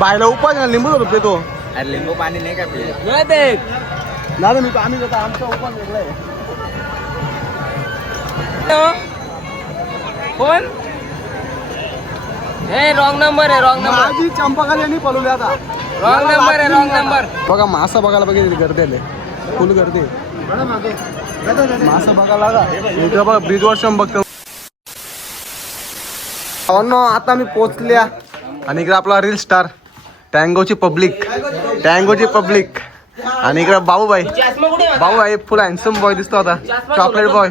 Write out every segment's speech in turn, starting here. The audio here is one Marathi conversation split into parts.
बायला उपास लिंबू होते तो. अरे लिंबू पाणी नाही का पिये दादा मी आम्ही जातो आमचा उपास वेगळा आहे. कोण हे रॉंग नंबर आहे रॉंग नंबर माझी चंपाखाली आणि पळवली आता. रॉंग नंबर आहे रॉंग नंबर. बघा मासा बघायला बघितली गर्दी आले फुल गर्दी मासा बघायला का इकडं बघा ब्रिज वर बघतो. आता मी पोचल्या आणि इकडे आपला रील स्टार टँगोची पब्लिक आणि इकडे बाबूबाई फुल हँडसम बॉय दिसतो आता चॉकलेट बॉय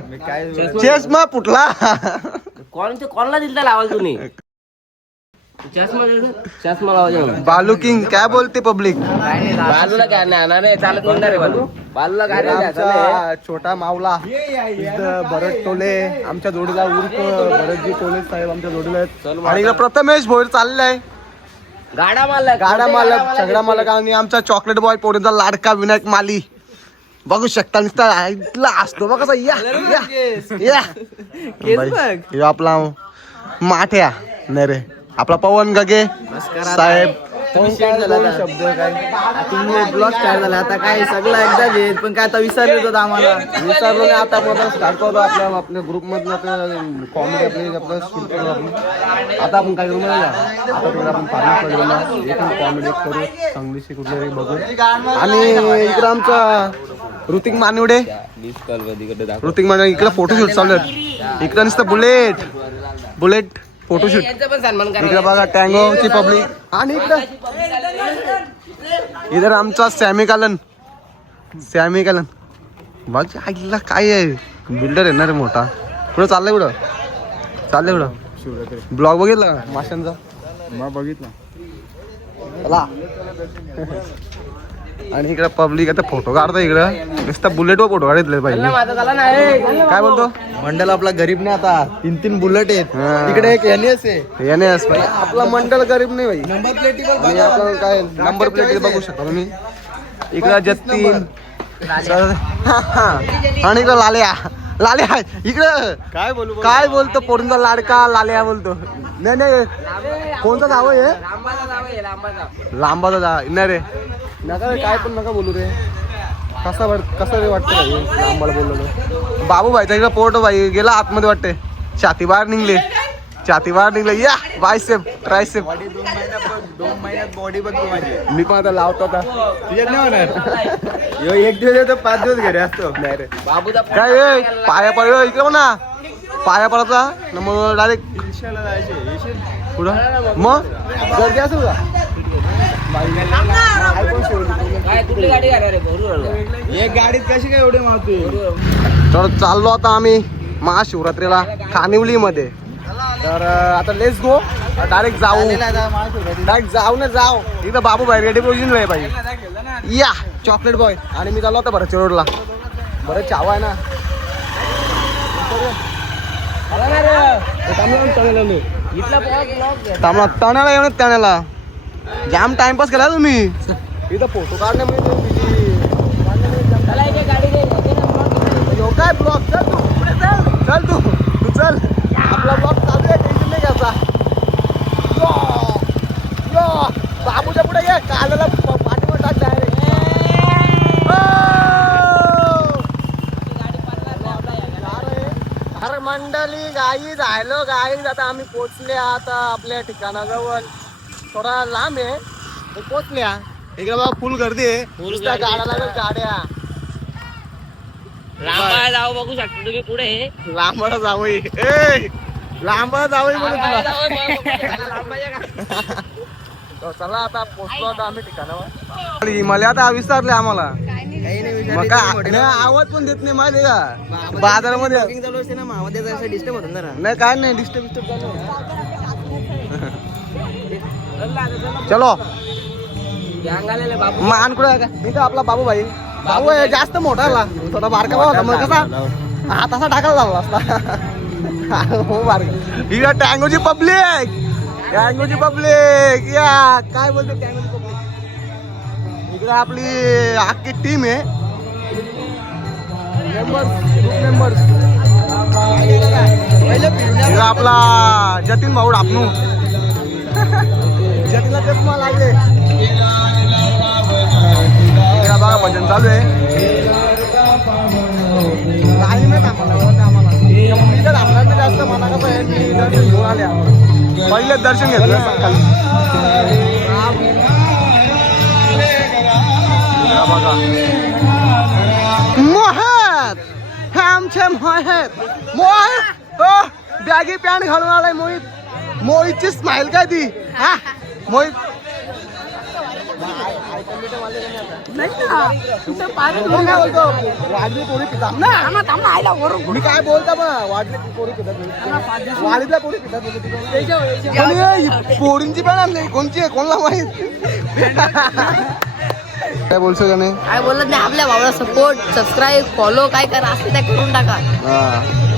चष्मा फुटला. कोणाला दिलता लावाल तुम्ही चष्मा लावायचा बालू किंग काय बोलते पब्लिक. बालूला काय नाही आणणार आहे चालत निघणार आहे बालूला काय नाही आमचा छोटा मावला भरत टोले आमच्या जोडीला उर्फ भरतजी टोले साहेब आमच्या जोडीला आहेत. आणि इकडे प्रथमेश भोईर चाललाय गाडा मालक सगळा मालक आणि आमचा चॉकलेट बॉय पोरीचा लाडका विनायक माली बघू शकता नुसता इथला असतो बघा कसा या बाई, आपला माठ्या नाही रे आपला पवन गगे साहेब. शब्द काय तुम्ही ब्लॉग स्टार्ट झाला आता काय सगळं एकदा घेत पण काय आता विसरलो होतं आम्हाला विसरलो नाही. आता आपण स्टार्ट करतो आपल्या ग्रुप मधलं कॉमेडी आपलं शूट करू आपण. आता आपण काय करू माहिती आता तिकडे आपण पाणी एक कॉमेडी करू चांगलीशी कुठली बघू. आणि इकडं आमचा ऋतिक मानवडे इकडे फोटोशूट चालू आहेत. इकडं नुसतं बुलेट फोटोशूट. इकडे बघा टँगोची पब्लिक आणि इधर आमचा सॅमी कालन बघ आईला काय आहे बिल्डर आहे ना रे मोठा. कुठं चाललंय कुठं ब्लॉग बघितला का माशांचा मग बघितलं चला. आणि इकडे पब्लिक आता फोटो काढतो इकडं नुसतं बुलेटवर फोटो काढले पाहिजे. काय बोलतो मंडल आपला गरीब नाही आता 3 बुलेट आहेत तिकडे एक NS आहे भाई आपला मंडळ गरीब नाही भाई. नंबर प्लेट आणि आपलं काय नंबर प्लेट बघू शकता तुम्ही. इकडं जतीन आणि इकडं लाल्या इकडं काय बोलतो पोरींचा लाडका लाल्या बोलतो. नाही कोणतं गाव आहे लांबाचा जाव नाही रे नका रे काय पण नका बोलू रे. कसं रे वाटतं भाई लांबाला बोललो. बाबू भाईचा इकडं पोट भाई गेला आतमध्ये वाटते छाती बाहेर निघले या बायसेप ट्रायसेप 2 महिन्यात बॉडी बघ माझी. मी पण आता लावतो आता तुझ्यात नाही होणार एक दिवस येतो 5 दिवस घरी असतो नाही रे काय पाया पड इकडे म्हणा पाया पडायचा ना मग डायरेक्ट रिक्षाला जायचे पुढं मग गर्दी असेल का एक गाडीत कशी काय एवढे मावते. तर चाललो आता आम्ही महाशिवरात्रीला कानिवली मध्ये. तर आता लेट्स गो डायरेक्ट जाऊ इथं बाबू भाई रेडी पोझिशन आहे पाहिजे या चॉकलेट बॉय. आणि मी चाललो होता भरतच्या रोडला बरं चावा आहे ना तण्याला येऊन तण्याला जाम टाइमपास केला तुम्ही इथं फोटो काढण्यामध्ये काय ब्लॉग चल तू आपला ब्लॉग चालू आहे टेन्शन नाही घ्यायचा. बाबूच्या पुढे ये कालाला पाठीवर टाक डायरेक्ट. अरे मंडळी गाई झालो आता आम्ही पोचले आता आपल्या ठिकाणाजवळ. थोडा लांब आहे पोचल्या. इकडे बघा फुल गर्दी आहे नुसत्या गाड्या लांबा जाऊ बघू शकता तुम्ही पुढे लांबडा जावई लांबडा जावई म्हणून तुला चला आता पोचलो आता आम्ही ठिकाणावर. मला आता विचारले आम्हाला मग काय आवाज पण देत नाही माहिती का बाजारामध्ये डिस्टर्ब होतं ना. नाही काय नाही डिस्टर्ब चलो मान कुठे आहे का मी तर आपला बाबू आहे जास्त मोठा आला थोडा बारका होता मग कसा हा तसा टाकायला लागला असता. हो बारका इकडे टँगोची पब्लिक या काय बोलते टँगोची पब्लिक. इकडे आपली अख्खी टीम आहे मेंबर्स. इकडे आपला जतीन भाऊ आपनू जटीला चष्मा लागले. इकडे बघा भजन चालू आहे. काही नाही आम्हाला मी तर थांबणार नाही जास्त. मला कसं आहे मी दर्शन घेऊन आल्या पहिलेच दर्शन घेतलं सकाळी. बघा मोहित हे आमचे मोहित बॅगी पॅन्ट घालून आलाय मोहित. मोहितची स्माइल काय ती हा मोहित. वाढली पोरी पितात मी काय बोलता पण वाढली पोरी पितात. वाढीतल्या पोरी पितात पोरींची पण आणली कोणची आहे कोणला माहित. काय बोलतो का नाही काय बोलत नाही. आपल्या भावाला सपोर्ट सबस्क्राईब फॉलो काय करा असते त्या करून टाका.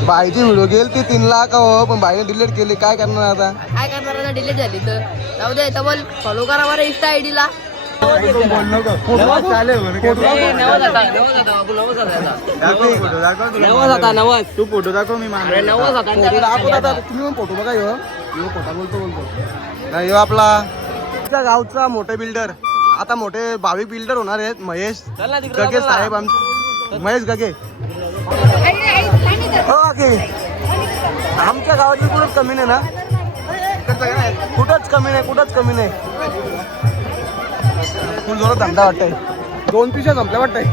बाईची व्हिडिओ गेली ती 3 लाख हो पण बाईने डिलीट केली. काय करणार आता. काय करणार आता डिलीट झाली तर जाऊ दे. डबल फॉलो करा बरं इंस्टा आयडी ला. तू फोटो दाखव मी तुम्ही पण फोटो बघा यो फोटो बोलतो यो आपला गावचा मोठे बिल्डर. आता मोठे भाविक बिल्डर होणार आहेत महेश गगे साहेब. महेश गगे आमच्या गावातली कुठंच कमी नाही ना. कुठंच कमी नाही. फुल जोरात धंदा वाटतंय. 2 पिशा संपल्या वाटतंय.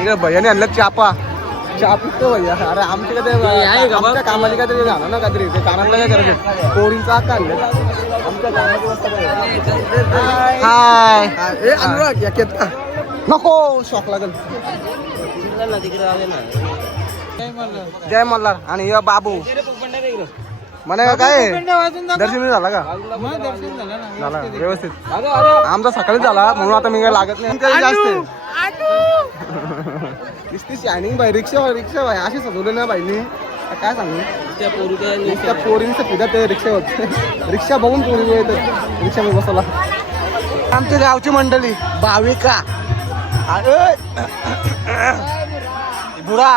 इकडे भैयाने आणलं चहा पितो भैया. अरे आमच्या काय आमच्या कामाची काहीतरी झालं ना काहीतरी ते कानातला काय करायचं पोरींचा आका आणलं आमच्या कामाची वस्ता. हाय अनुराग या केत नको शॉक लागल. जय मल्हार आणि या बाबू म्हणे काय दर्शन झाला का झाला व्यवस्थित. आमचा सकाळीच झाला म्हणून आता मी काय लागत नाही जास्त. नुसती शायनिंग बाई रिक्षा बाई अशी सजवले ना बाईनी काय सांगू. त्या पोरींचं पिदा ते रिक्षा बघून पोरी येतात रिक्षा बसवला. आमच्या गावची मंडळी भाविका बुरा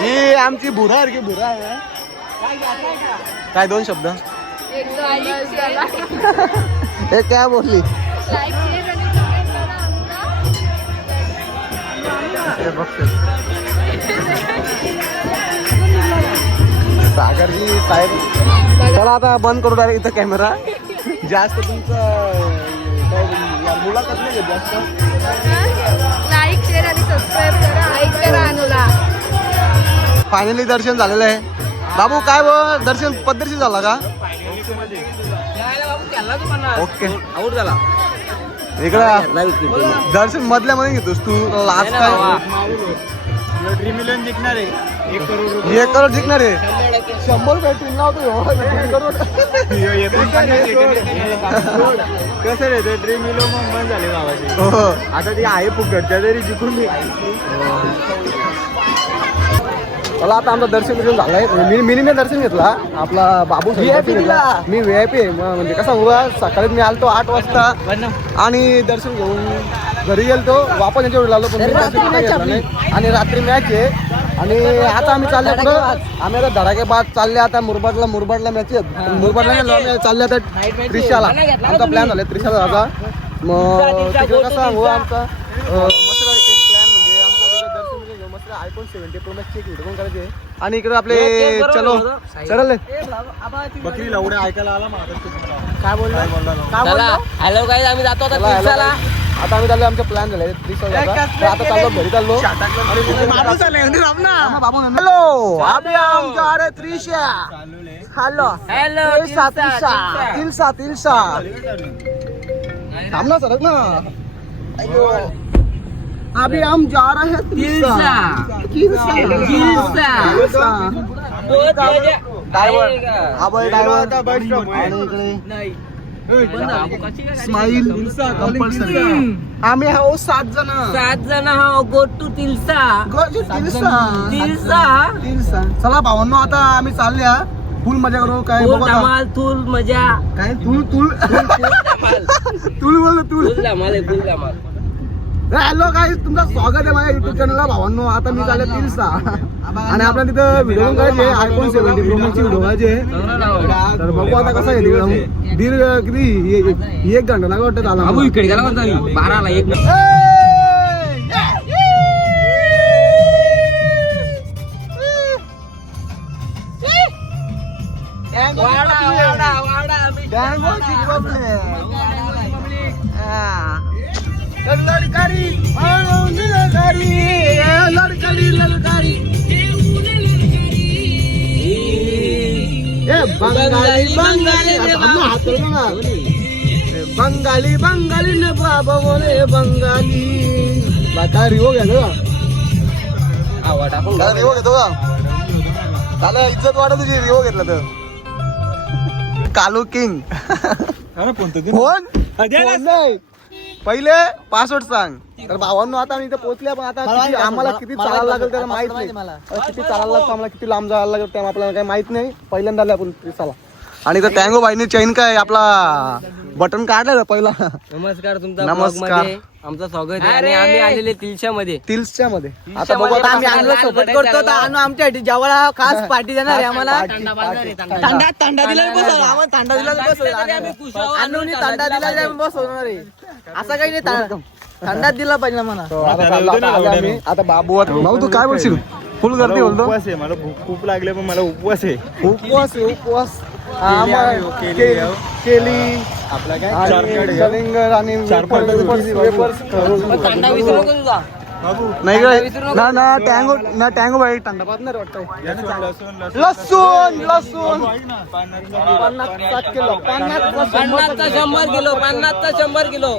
ही आमची बुरा आहे. काय 2 शब्द हे काय बोलली. सागरजी साहेब चला आता बंद करू डायरेक्ट इथं कॅमेरा. जास्त तुमचं मुलाखत नाही घेत जास्त. लाईक शेअर आणि सबस्क्राईब करा. लाईक करा अनुला. फायनली दर्शन झालेलं आहे. बाबू काय दर्शन पद्धतशीर झाला का. ओके आऊट झाला. इकडं दर्शन मधल्या मध्ये घेतोस तू. लास्ट काय ड्रीम इलेव्हन जिंकणार आहे 1 करोड जिंकणार आहे. 100 रुपये टीम लावतो. कसं रे ते ड्रीम इलेव्हन बंद झाले गावाचे. हो आता ती आहे फुकटच्या तरी जिंकून दे. मला आता आमचं दर्शन झालंय. मिनीने दर्शन घेतला आपला बाबू मी VIP आहे. म्हणजे कसा हुआ सकाळी मी आलतो 8 वाजता आणि दर्शन घेऊन घरी गेलतो वापस यांच्या वेळेला आलो पण मी दर्शन काही घेतलं नाही. आणि रात्री मॅच आहे आणि आता आम्ही चाललो पुढं. आम्ही आता धडाकेबाद चालले आता मुरबाडला मॅच आहेत. मुरबाडला नाही चालले आता त्रिशाला. आमचा प्लॅन झाला त्रिशाला जायचा. मग तिकडे कसा हुआ आमचा iPhone 70 Pro Max ची व्हिडिओ पण करायची आहे. आणि इकडे आपले चलो चल बकरी लवड्या ऐकायला आला मला. काय बोलला हॅलो गाईज आम्ही जातो आता त्रिशाला. आता आम्ही चाललो आमचा प्लॅन झालाय आता चाललो घरी चाललो. हॅलो आम्ही आमच्या अरे त्रिशा हॅलो तिलसा थांब ना सरक ना. अभी हम जा रहे हैं स्माइल कंपल्सरी. आम्ही आहो 7 जण गो टू तिलसा. चला भावांनो आता आम्ही चालल्या फुल मजा करू. काय धमाल तुल मजा. काय तुल बोल फुल धमाल. हॅलो गाईस, तुमचं स्वागत आहे माझ्या युट्यूब चॅनलला भावांनो. आता मी चालले 3 आणि आपल्या तिथं व्हिडिओ पण करायचे iPhone 17 Pro Max ची व्हिडिओ करायचे. तर बघू आता कसं आहे तिकडं. दीड किती 1 घंटा लागला वाटतं झाला. बाबू इकडे गेला होता 12ला 1. बंगाली बंगाली ने बाबा बोले बंगाली. काय रिओ घ्या रिओ घेतो का? त्याला इज्जत वाटत तुझी रिओ घेतला तर. कालू किंग फोन नाही. पहिले पासवर्ड सांग. तर भावांनो आता आम्ही इथे पोहोचल्या, पण आता आम्हाला किती चालायला लागेल त्याला माहित नाही. किती चालायला लागतं आम्हाला, किती लांब जायला लागेल त्या आपल्याला काही माहित नाही. पहिल्यांदा आले आपण चला. आणि तर टँगो भाईने चैन काय आपला बटन काढलं पहिला. नमस्कार, तुमचा नमस्कार. ब्लॉगमध्ये आमचं स्वागत आहे. आणि आम्ही आलेले तिलशामध्ये. तिल्सच्या मध्ये आता बघू आता आम्ही आम्ही आणलं सपोर्ट करतो तर आणू आमच्यासाठी जेवायला खास पार्टी देणार आहे आम्हाला. थंडा दिला बसवलं आम्हाला. थंडा दिला बसवलं आणून थंडा दिला बसवणार आहे. असं काही नाही. थंडा दिला पाहिजे आम्हाला. आता चाललो, आता आलो आम्ही. आता बाबू भाऊ तू काय बोलशील? फुल गर्दी बोलतो. उपवास आहे, मला भूक खूप लागले पण मला उपवास आहे. उपवास आहे, उपवास केली केली आपला काय आणि कलिंगड आणि वेपर्स थंडा विसरू नको तुझा. नाही काय ना टँगो ना टँगो भाई थंडा पाहणार वाटतं. लसूण लसूण 50 किलो 50चा 100 किलो 50चा 100 किलो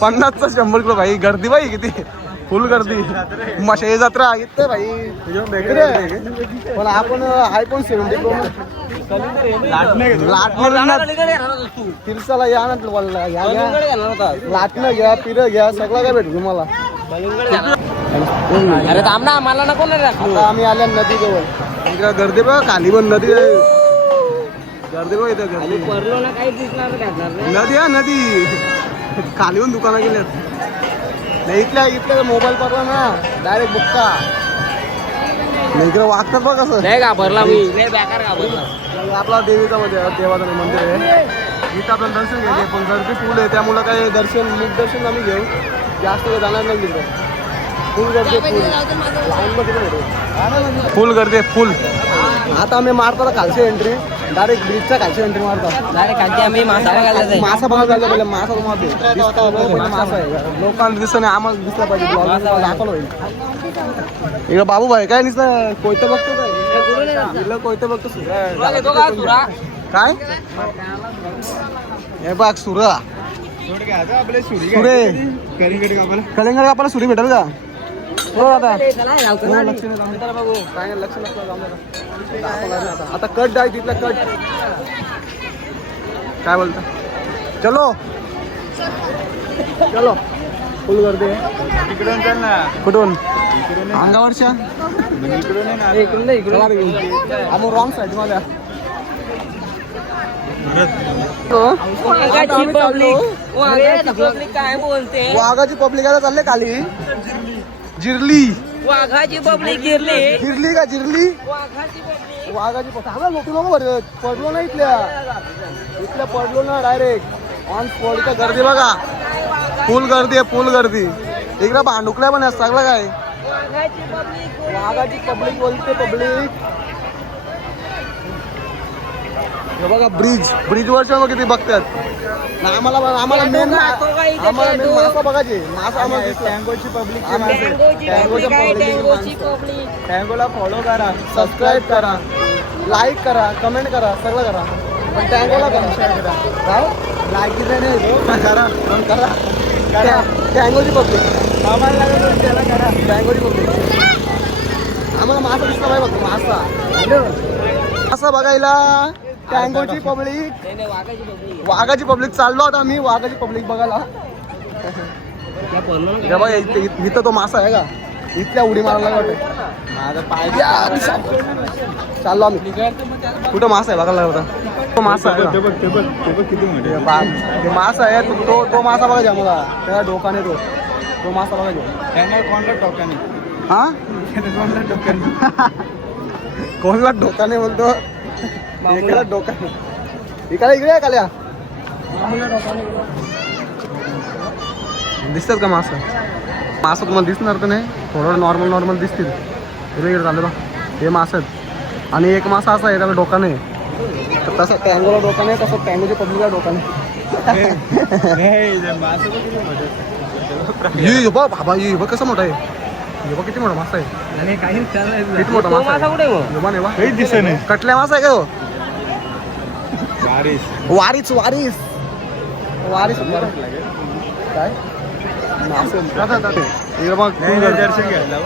50चा 100 किलो भाई. गर्दी भाई किती फुल गर्दी. मशाई जत्रा इथे भाई. पण आपण iPhone 17 Pro तिरसाला या ना लाटणं घ्या, पिरं घ्या, सगळं काय भेटू तुम्हाला. अरे थांब ना, मला नको ना रे. आता आम्ही आल्या नदी जवळ. इकडे गर्दी बघ, खाली पण नदी आहे. गर्दी बघ इथं गर्दी. पडलो ना काही दिसणार नाही. नदी आहे नदी. खाली पण दुकानं गेल्यात. नाही इथल्या मोबाईल पडला ना डायरेक्ट बुक्का. नाही इकडे वागतात बघ कसं. नाही घाबरला मी. नाही बेकार घाबरला. आपला देवीचा देवाचं मंदिर आहे. इथं आपण दर्शन घ्यायचे, पण गर्दी फुल आहे त्यामुळं काही दर्शन आम्ही घेऊ. जास्त जाणार नाही तिथं. फुल गर्दी फुल गर्दी आहे फुल. आता आम्ही मारतो खालची एंट्री. डायरेक्ट ब्रिजच्या खालची एंट्री मारतो. डायरेक्ट खालची आम्ही मासा बघायला जायचं. मासा बघायला जायचं पहिले. मासा तुम्हाला मासा आहे. लोकांना दिसत नाही, आम्हाला दिसला पाहिजे. दाखवलं होईल. इकडे बाबू भाई काय नुसतं कोयतं बघतो काय कोयतं बघतो. काय हे बघ सुरा आपले सुरी सुरे कलिंगड कापायला. कलिंगड कापायला सुरी भेटेल का? हो आता बघू काय लक्ष नसतं. आता कट आहे तिथला कट. काय बोलता? चलो चलो. फुल गर्दी आहे. तिकडून चल ना. कुठून? इकडून अंगावरच्या इकडून आहे ना. आम्ही रॉंग साईड मध्ये. काय बोलते? वाघाची पब्लिक आता चालले खाली. जिरली वाघाची पब्लिक गिरली. जिरली का जिरली वाघाची पब्लिक. वाघाची लोक पडलो ना इथल्या पडलो ना डायरेक्ट ऑन स्पॉट. इथं गर्दी बघा फुल गर्दी आहे फुल गर्दी. इकडे भांडुकल्या पण आहे सगळं काय. वाघाची पब्लिक बोलते पब्लिक. हे बघा ब्रिज वरच्या मग किती बघतात. आम्हाला मेन मासा बघायचे. मासा आम्हाला टँगोची पब्लिक पब्लिक. टँगोला फॉलो करा, सबस्क्राईब करा, लाईक करा, कमेंट करा, सगळं करा. पण टँगोला करा, शेअर करा. काय लाईकीचं नाही करा पण करा. टँगोची पब्लिक आम्हाला लागेल त्याला करा. टँगोची पब्लिक. आम्हाला मासा दिसला पाहिजे बघतो. मासा बघायला टँगोची पब्लिक. वाघाची पब्लिक चाललो आता आम्ही वाघाची पब्लिक बघायला. इथं तो मासा आहे का? इथल्या उडी मारायला वाटत. चाललो आम्ही. कुठं मासा आहे बघायला होता. तो मासा आहे ते ना. बघ किती मोठे ते मासा आहे तो मासा बघायचा मला त्याला डोकाने तो मासा बघायचा. त्यांना कोणला टोकाने हा कोणला टोकाने कोणला डोकाने बोलतो एकाला डोकाने इकडे इकडे काल्या दिसतात का मासा तुम्हाला दिसणार तर नाही थोडं नॉर्मल दिसतील इकडे झालं बा हे मासा आहेत आणि एक मासा असा आहे त्याला डोकाने तर तसं टँगोला डोकाने तसं टँगोच्या पब्लिकला डोकाने मासे बघ किती मोठे ये बघ बाबा ये बघ कसं मोठा आहे हे बघ किती मोठा मासा आहे किती मोठा मासा आहे कुठे मग हे बघ, हे बघ. काहीच दिसत नाही कटल्या मासा आहे का तो बारीस वारीच काय मासे इकडे बघ दर्शन घ्यायला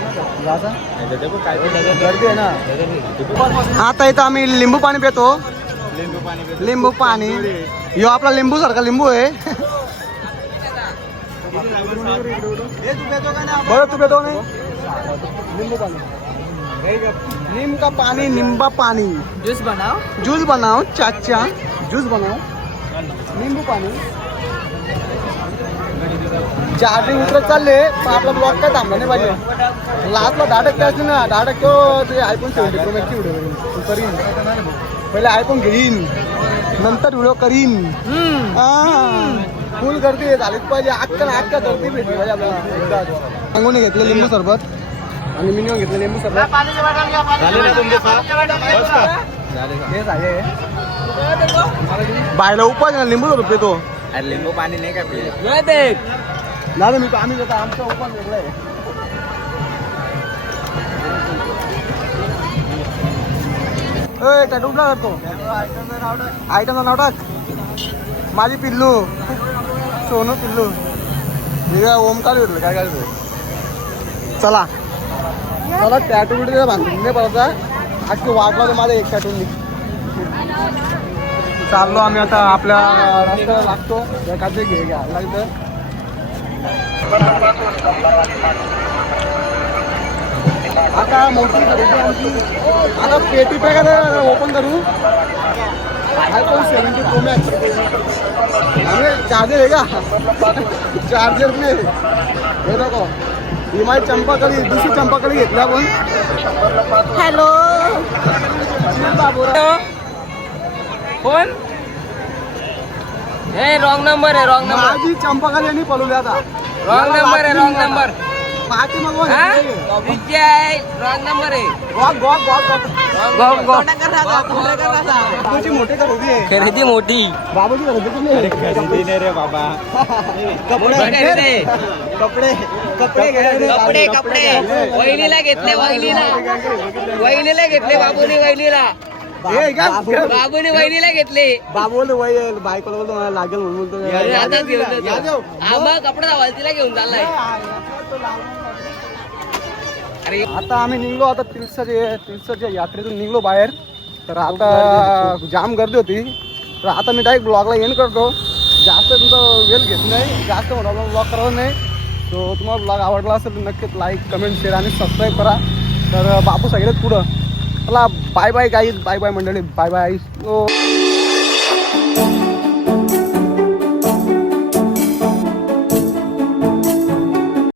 जाता? गर्दी आहे ना आता इथं आम्ही लिंबू पाणी पितो लिंबू पाणी यो आपला लिंबू सारखा लिंबू आहे बरं तू पितो नाही लिंबू पाणी निंबा पाणी ज्यूस बनाओ चाचा ज्यूस बनाओ लिंबू पाणी चार्जिंग उतरत चालले पण आपला ब्लॉक काय थांबला नाही पाहिजे लास्टला 10% असली ना 10% तो ते iPhone 70 Pro Max ची व्हिडिओ करीन पहिले iPhone घेईन नंतर व्हिडिओ करीन फुल गर्दी झालीच पाहिजे अक्का गर्दी भेटली पाहिजे आपल्याला सांगून घेतलं लिंबू सरबत आणि मी घेतलं लिंबू सरबत तेच आहे बायला उपाय ना लिंबू सरबत पितो अरे लिंबू पाणी नाही का पिले नाही मी आम्ही देतो आमचा उपाय वेगळा आहे टॅटू कुठला करतो आयटमला नाव टाक माझी पिल्लू सोनू पिल्लू हे काय ओमकार भेटलं काय काय चला टॅटू बिटू बांधून नाही पडता अख्खी वाटला तर माझा एक टॅटू चाललो आम्ही आता आपल्या रस्त्याला लागतो एखादं घ्यायला लागतं आता मोठी खरेदी आमची आता पेटी पॅक ओपन करू iPhone 70 Pro Max अरे चार्जर आहे का चार्जर नाही हे नको हिमाय चंपाकळी दुसरी चंपाकळी घेतली आपण हॅलो कोण हे रॉंग नंबर आहे रॉंग नंबर माझी चंपाकळी यांनी पळवली आता रॉंग नंबर आहे रॉंग नंबर पाठी मग रॉंग नंबर आहे बाबूची मोठी खरेदी आहे खरेदी मोठी बाबूची खरेदी कुठली आहे? खरेदी नाही रे बाबा कपडे कपडे कपडे कपडे कपडे वहिनीला घेतले वहिनीला घेतले बाबूने वहिनीला बाबूने वहिनीला घेतले बाबू वय बायकोला बोलतो मला लागेल म्हणून बोलतो आता घेऊन जातो. हा मग कपडा धावाल तिला घेऊन चाललाय अरे आता आम्ही निघलो आता तिलसाच्या यात्रेतून निघलो बाहेर तर आता जाम गर्दी होती तर आता मी डायरेक्ट ब्लॉगला एंड करतो जास्त तुमचा वेळ घेत नाही जास्त मोठा ब्लॉग करायचा नाही तो तुम्हाला ब्लॉग आवडला असेल तर नक्कीच लाईक कमेंट शेअर आणि सबस्क्राईब करा तर बापू सगळ्यात पुढं चला bye bye guys bye bye मंडळी बाय बाय